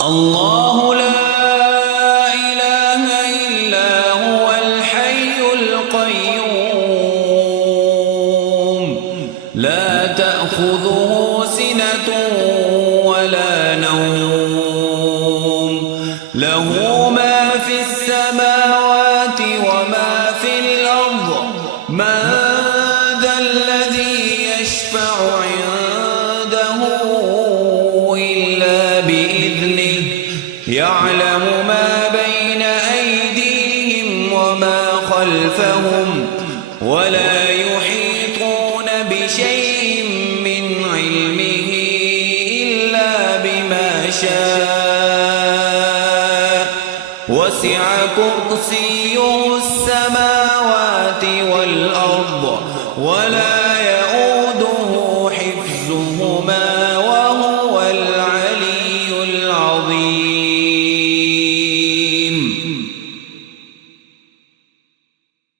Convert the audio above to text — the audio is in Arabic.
الله لا إله إلا هو الحي القيوم لا تأخذه سنة ولا نوم له ما في السماوات وما في الأرض من ذا الذي يشفع عنده إلا بإذنه يعلم ما بين أيديهم وما خلفهم ولا يحيطون بشيء من علمه إلا بما شاء وسع كرسيه السماوات والأرض ولا